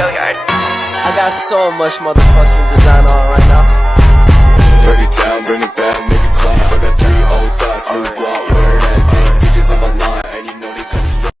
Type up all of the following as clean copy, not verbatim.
I got so much motherfucking design on right now. Break it down, bring it back, make it clap. I got 3 old thoughts, new guap, where that thing. Bitches on my line, and you know they come strong.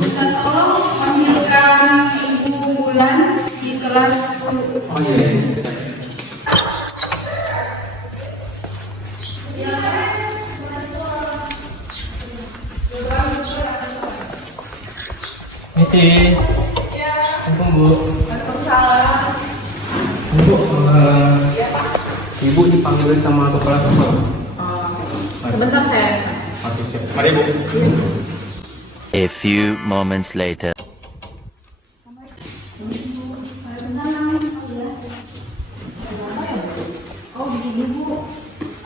Minta tolong panggilkan Ibu Bulan di kelas 10. Oh iya, Misi, tunggu Bu. Waalaikumsalam. Bu, Ibu dipanggil sama kepala sekolah. Sebentar saya. Oke, siap. Mari Bu. A few moments later. Oh begini Bu,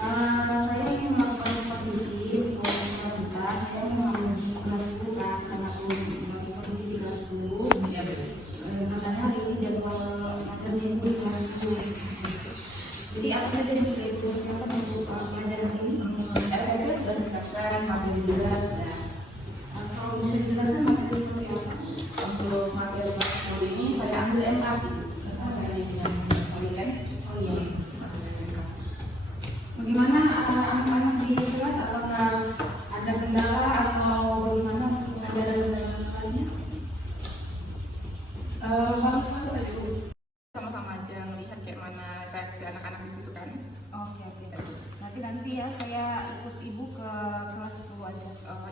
saya ingin melakukan kompetisi untuk kita. Saya mengambil di kelas 10 kan, karena aku masuk kompetisi di kelas 10. Makanya hari ini jadwal materinya Ibu di kelas 10. Jadi apa saja yang sudah Ibu persiapkan untuk pelajaran ini? FFP sudah diterapkan, materi juga sudah. Kalau bisa dijelaskan materi seperti apa? Untuk materi kelas 10 ini saya ambil MAT. Saya dengan Oliven. Oh iya. Bagaimana anak-anak di kelas? Apakah ada kendala atau bagaimana untuk pengajaran dalam kelasnya? Bagus banget tadi Bu. Sama-sama aja melihat kayak mana reaksi anak-anak di situ kan. Oke. Nanti ya saya ikut Ibu ke kelas 10 aja.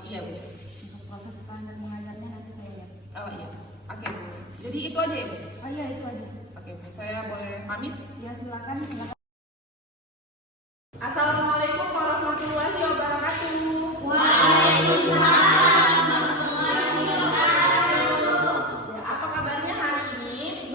Iya Bu. Untuk proses standar mengajarnya nanti saya lihat. Oh iya. Oke Bu. Jadi itu aja ya Bu. Oh iya itu aja. Oke Bu. Saya boleh pamit. Ya silakan. Assalamualaikum warahmatullahi wabarakatuh. Ya, apa kabarnya hari ini?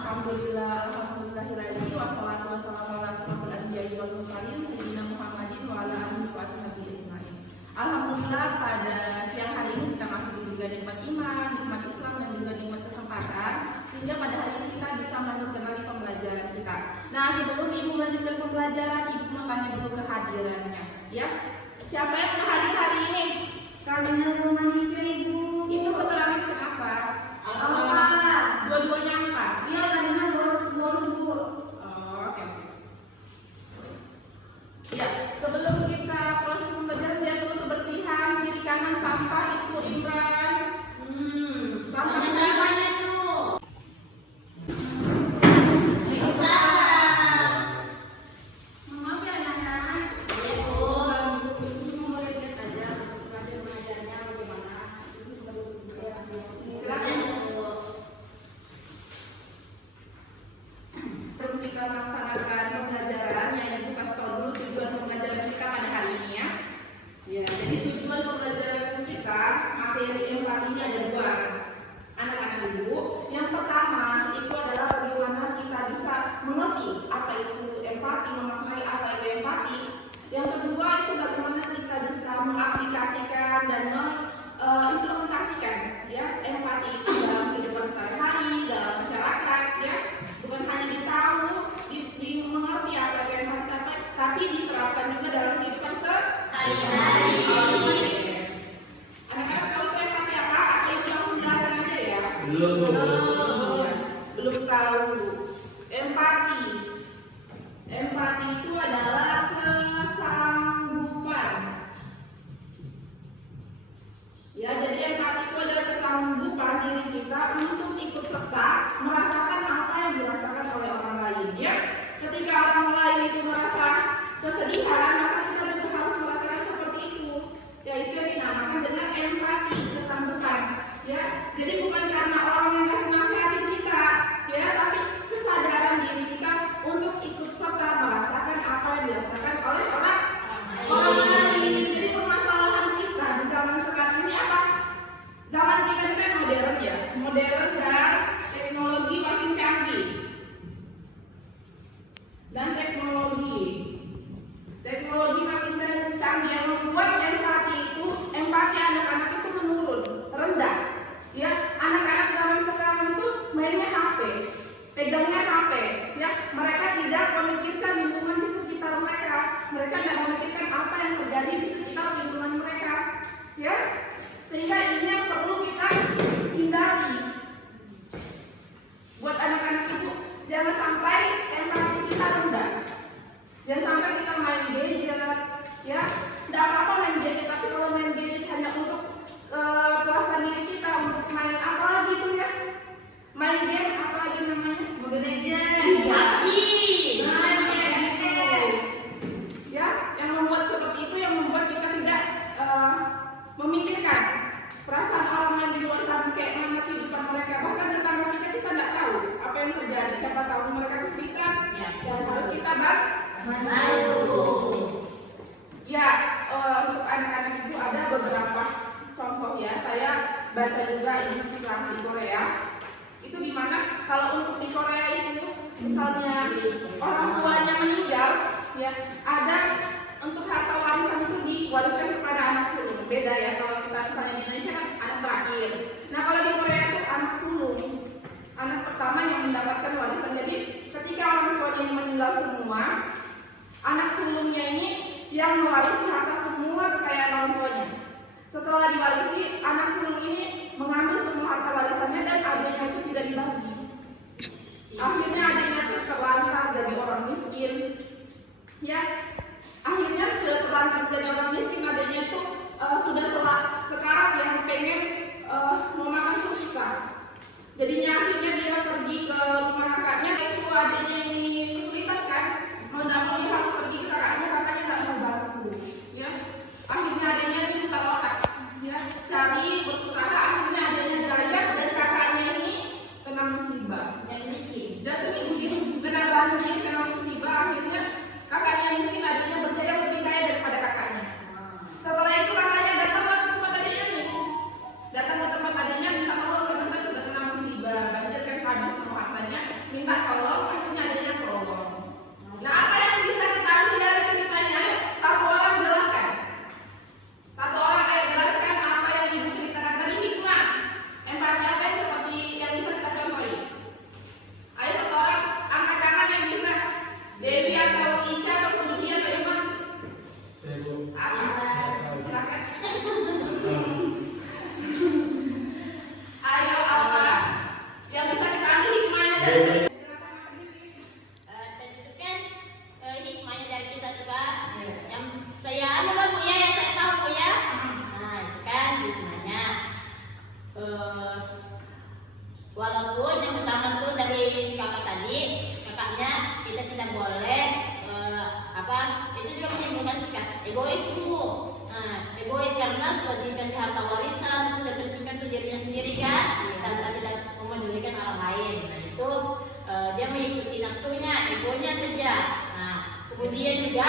Alhamdulillahirrahmanirrahim. Wassalatu wassalamu ala asyrofil anbiya'i wal mursalin sayyidina Muhammadin wa ala alihi wa sahbihi ajmain. Alhamdulillah pada siang hari ini kita masih diberikan nikmat iman, nikmat Islam dan juga nikmat kesempatan sehingga pada hari ini kita bisa melanjutkan lagi pembelajaran kita. Nah, sebelum Ibu melanjutkan pembelajaran, Ibu mau tanya dulu kehadirannya, ya. Siapa yang hadir hari ini? Karena sama manusia Ibu. Itu keterangan kenapa? Dua-duanya apa? Iya karena boros Bu. Oh, oke. Ya, sebelum kita proses pembelajaran dia dulu kebersihan kiri kanan sampah itu Imran. Sampah tuh. Maaf ya anak-anak. Mau lihat aja proses mengajarnya bagaimana. Sebelum kita melaksanakan pembelajaran yang Ibu kasih tahu dulu tujuan pembelajaran kita pada hari ini ya. Ya, jadi tujuan pembelajaran kita materi empati ini ada dua. Anak-anak Ibu, yang pertama itu adalah bagaimana kita bisa mengerti apa itu empati, memaknai apa itu empati. Yang kedua itu bagaimana kita bisa mengaplikasikan dan mengimplementasikan ya empati itu dalam kehidupan sehari-hari, dalam masyarakat ya. Bukan hanya ditahu, mengerti apa itu empati, tapi diterapkan juga dalam kehidupan sehari-hari. Anak-anak tahu itu empati apa? Atau itu langsung jelasin aja ya? Belum tahu. Empati itu adalah kesanggupan. Ya, jadi empati itu adalah kesanggupan diri kita untuk ikut serta merasakan apa yang dirasakan oleh orang lain. Ya, ketika orang lain itu merasa kesedihan, maka kita juga harus merasakan seperti itu. Ya, itu yang dinamakan dengan empati, kesanggupan. Ya, jadi bukan karena orang yang kasih nasihatin kita, ya, tapi kesadaran diri kita untuk ikut serta merasakan apa yang dirasakan oleh orang lain. Jadi permasalahan kita di zaman sekarang ini apa? Zaman kita ini kan modern ya, modern bidangnya HP, ya. Mereka tidak memikirkan lingkungan di sekitar mereka. Mereka tidak memikirkan apa yang terjadi di sekitar lingkungan mereka, ya. Sehingga ini yang perlu kita hindari. Buat anak-anak itu, jangan sampai empati kita rendah. Jangan sampai kita main gadget, ya. Tidak apa-apa main gadget, tapi kalau main gadget hanya untuk puasan diri kita, untuk main apa lagi tuh ya? Main game apa lagi namanya? Mobile Legends. Main game gitu. Ya, yang membuat seperti itu yang membuat kita tidak memikirkan perasaan orang lain di luar sana kayak mana kehidupan mereka. Bahkan tetangga kita tidak tahu apa yang terjadi. Siapa tahu mereka kesulitan, yang harus kita bantu. Ya, untuk anak-anak itu ada beberapa contoh ya. Saya baca juga ini tentang di Korea. Itu dimana kalau untuk di Korea itu misalnya orang tuanya meninggal, ya ada untuk harta warisan itu diwariskan kepada anak sulung. Beda ya kalau kita misalnya di Indonesia kan anak terakhir. Nah kalau di Korea itu anak sulung, anak pertama yang mendapatkan warisan. Jadi ketika orang tuanya ini meninggal semua, anak sulungnya ini yang mewarisi harta semua kekayaan orang tuanya. Setelah diwarisi, anak sulung ini mengambil semua harta warisannya dan adiknya itu tidak dibagi. Akhirnya adiknya terlantar jadi orang miskin. Ya, akhirnya sudah terlantar jadi orang miskin, adiknya itu sudah sekarat yang pengen mau makan susah. Jadinya akhirnya dia pergi ke rumah kakaknya, itu adiknya ini kesulitan kan, mau dia harus pergi ke kakaknya tidak mau bantu. Ya, akhirnya adiknya diputar otak, ya cari berusaha, akhirnya adiknya jaya dan kakaknya ini kena musibah. Jatuh miskin, kena banjir, kena musibah, akhirnya kakaknya miskin, adiknya berjaya lebih kaya daripada kakaknya. Setelah itu kakaknya datang ke tempat adiknya nih, datang ke tempat adiknya minta tolong karena kan sudah kena musibah, banjir kan habis semua hartanya, minta tolong, akhirnya adiknya tolong. Nah apa yang bisa kita ambil dari ceritanya? Satu orang jelaskan. Satu orang jelaskan apa yang ibu ceritakan tadi, hikmah. Empati apa yang seperti yang bisa kita contohin? Ayo satu orang angkat tangan yang bisa. Dewi atau Ica atau Suci atau Iman? Silakan. Ayo apa yang bisa kita ambil hikmahnya dari cerita? Hikmahnya dari kisah itu Kak, yang saya kan Bu ya, yang saya tahu Bu ya. Nah itu kan hikmahnya, walaupun yang pertama tuh dari si kakak tadi, kakaknya kita tidak boleh itu juga menimbulkan sikap egois tuh. Nah egois karena sudah dikasih harta warisan, sudah tentukan tuh dirinya sendiri kan, tanpa tidak memedulikan orang lain. Nah itu dia mengikuti nafsunya, egonya saja. Nah kemudian juga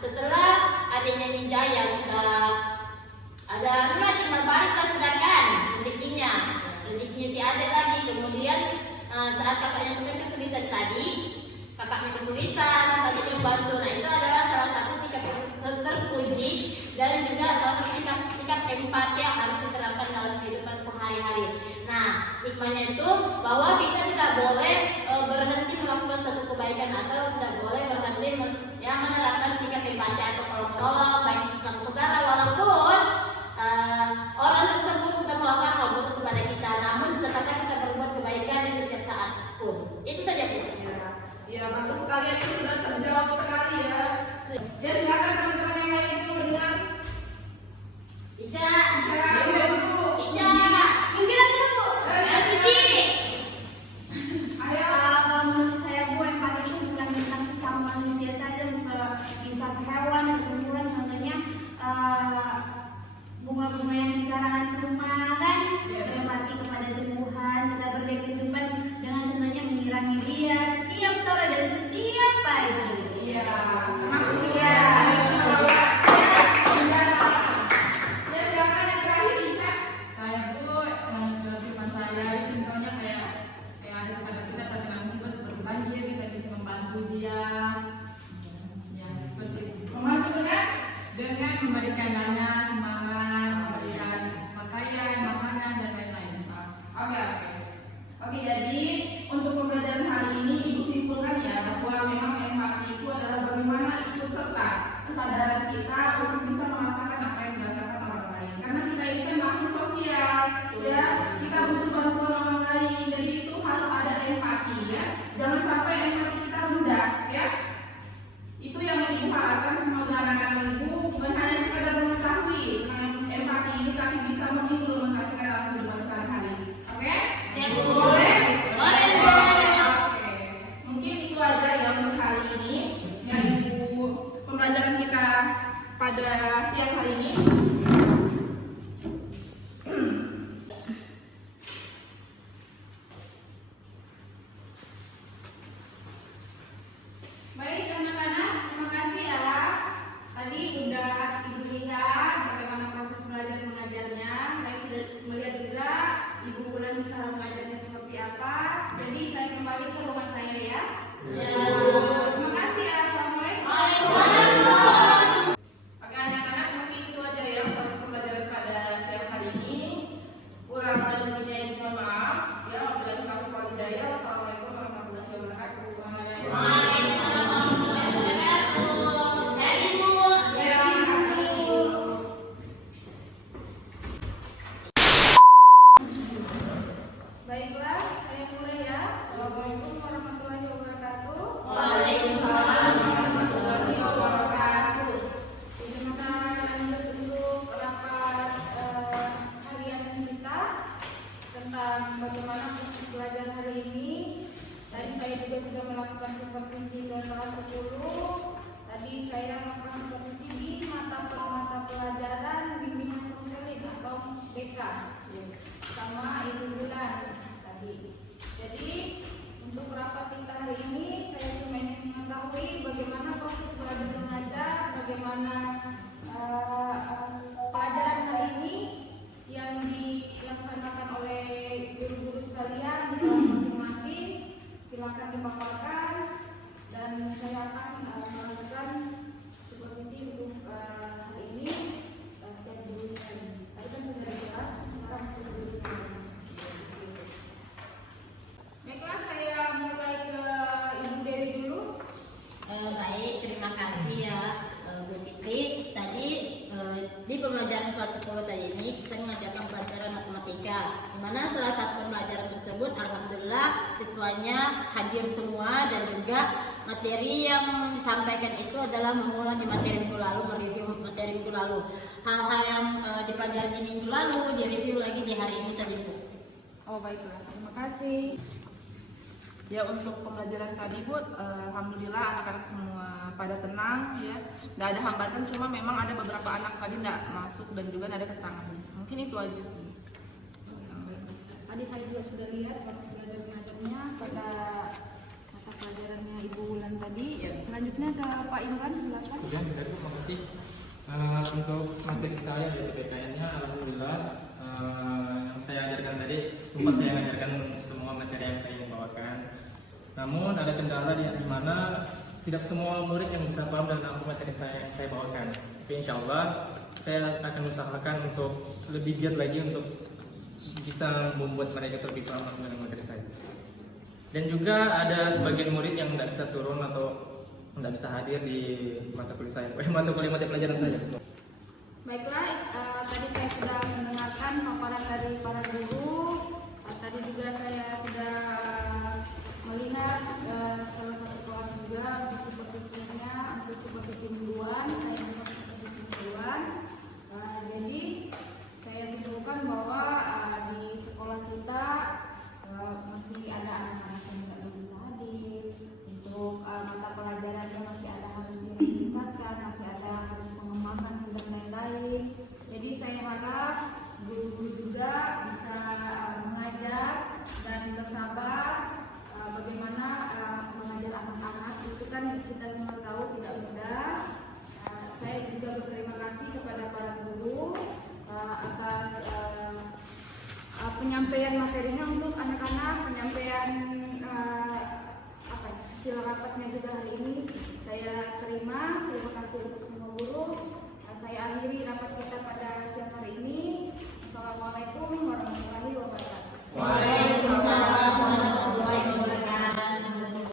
setelah adanya ninjaya sudah ada tinggal balik lah sedangkan rezekinya si adik lagi. Kemudian saat kakaknya punya kesulitan tadi, kakaknya kesulitan, saat itu membantu. Nah itu adalah salah satu sikap terpuji dan juga salah satu sikap empati yang harus diterapkan dalam kehidupan sehari-hari. Nah hikmahnya itu bahwa kita tidak boleh berhenti melakukan satu kebaikan atau tidak boleh berhenti menerapkan sikap empati atau tolong-tolong baik sesama saudara, walaupun orang tersebut sudah melakukan hal buruk kepada kita, namun tetaplah kita berbuat kebaikan di setiap saat pun. Itu saja Bu. Ya, bagus sekali, itu sudah terjawab sekali ya. Ya, silakan teman-teman yang lain itu mendengar. Ica, Ica, Suci lagi Bu. Suci. lagi ke ruangan saya ya. Terima kasih ya. Assalamualaikum. Oke anak-anak, mungkin itu aja ya proses pembelajaran pada siang hari ini. Kurang lebihnya ibu mohon maaf. Ya, wabillahi taufiq wal hidayah. Wassalamualaikum warahmatullahi wabarakatuh. Baiklah, saya mulai ya. Assalamualaikum warahmatullahi wabarakatuh. Waalaikumsalam warahmatullahi wabarakatuh. Kita lanjut untuk rapat harian kita tentang bagaimana proses belajar hari ini. Tadi saya juga sudah melakukan supervisi ke kelas 10. Tadi saya melakukan supervisi di mata pelajaran bimbingan konseling atau BK sama Ibu Bulan tadi. Jadi untuk rapat kita hari ini saya cuma ingin mengetahui bagaimana proses belajar mengajar, bagaimana pelajaran hari ini yang dilaksanakan oleh guru-guru sekalian di kelas masing-masing. Silakan dipaparkan dan saya akan melakukan supervisi untuk hari ini dan dulu tadi. Tadi kan sudah jelas, sekarang untuk dulu. Baiklah, saya mulai ke Ibu Dewi dulu. Baik, terima kasih ya Bu Fitri. Tadi di pembelajaran kelas 10 tadi ini saya mengajarkan pelajaran matematika, di mana salah satu pembelajaran tersebut alhamdulillah siswanya hadir semua dan juga materi yang disampaikan itu adalah mengulangi materi minggu lalu, mereview materi minggu lalu. Hal-hal yang dipelajari di minggu lalu direview lagi di hari ini tadi Bu. Oh baiklah, terima kasih. Ya untuk pembelajaran tadi Bu, alhamdulillah anak-anak semua pada tenang ya, nggak ada hambatan, cuma memang ada beberapa anak tadi nggak masuk dan juga nggak ada keterangan. Mungkin itu aja sih. Tadi saya juga sudah lihat proses belajar mengajarnya pada mata pelajarannya Ibu Wulan tadi. Ya, selanjutnya ke Pak Imran, silakan. Ya, terima kasih. Untuk materi saya di TPKN-nya, alhamdulillah yang saya ajarkan tadi sempat saya ajarkan semua materi yang saya ingin bawakan. Namun ada kendala di mana tidak semua murid yang bisa paham dan apa materi yang saya bawakan. Tapi insya Allah saya akan usahakan untuk lebih giat lagi untuk bisa membuat mereka lebih paham dengan materi saya. Dan juga ada sebagian murid yang tidak bisa turun atau tidak bisa hadir di mata kuliah saya, mata pelajaran saya. Baiklah, tadi saya sudah mendengarkan paparan dari para guru. Tadi juga saya sudah melihat salah satu kelas juga untuk supervisinya, untuk supervisi mingguan. Saya juga supervisi mingguan. Jadi saya simpulkan bahwa di sekolah kita masih ada anak-anak yang tidak bisa hadir. Untuk mata pelajarannya masih ada harus ditingkatkan, masih ada harus mengembangkan dan lain-lain. Jadi saya harap guru-guru juga bisa mengajar dan bersabar bagaimana mengajar anak-anak. Itu kan kita semua tahu tidak mudah. Saya juga berterima kasih kepada para guru atas penyampaian materinya untuk anak-anak, penyampaian hasil rapatnya juga hari ini saya terima. Terima kasih untuk semua guru. Saya akhiri rapat kita pada siang hari ini. Assalamualaikum warahmatullahi wabarakatuh. Waalaikumsalam warahmatullahi wabarakatuh.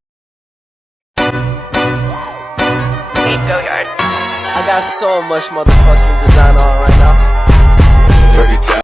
I got so much motherfucking design on right now.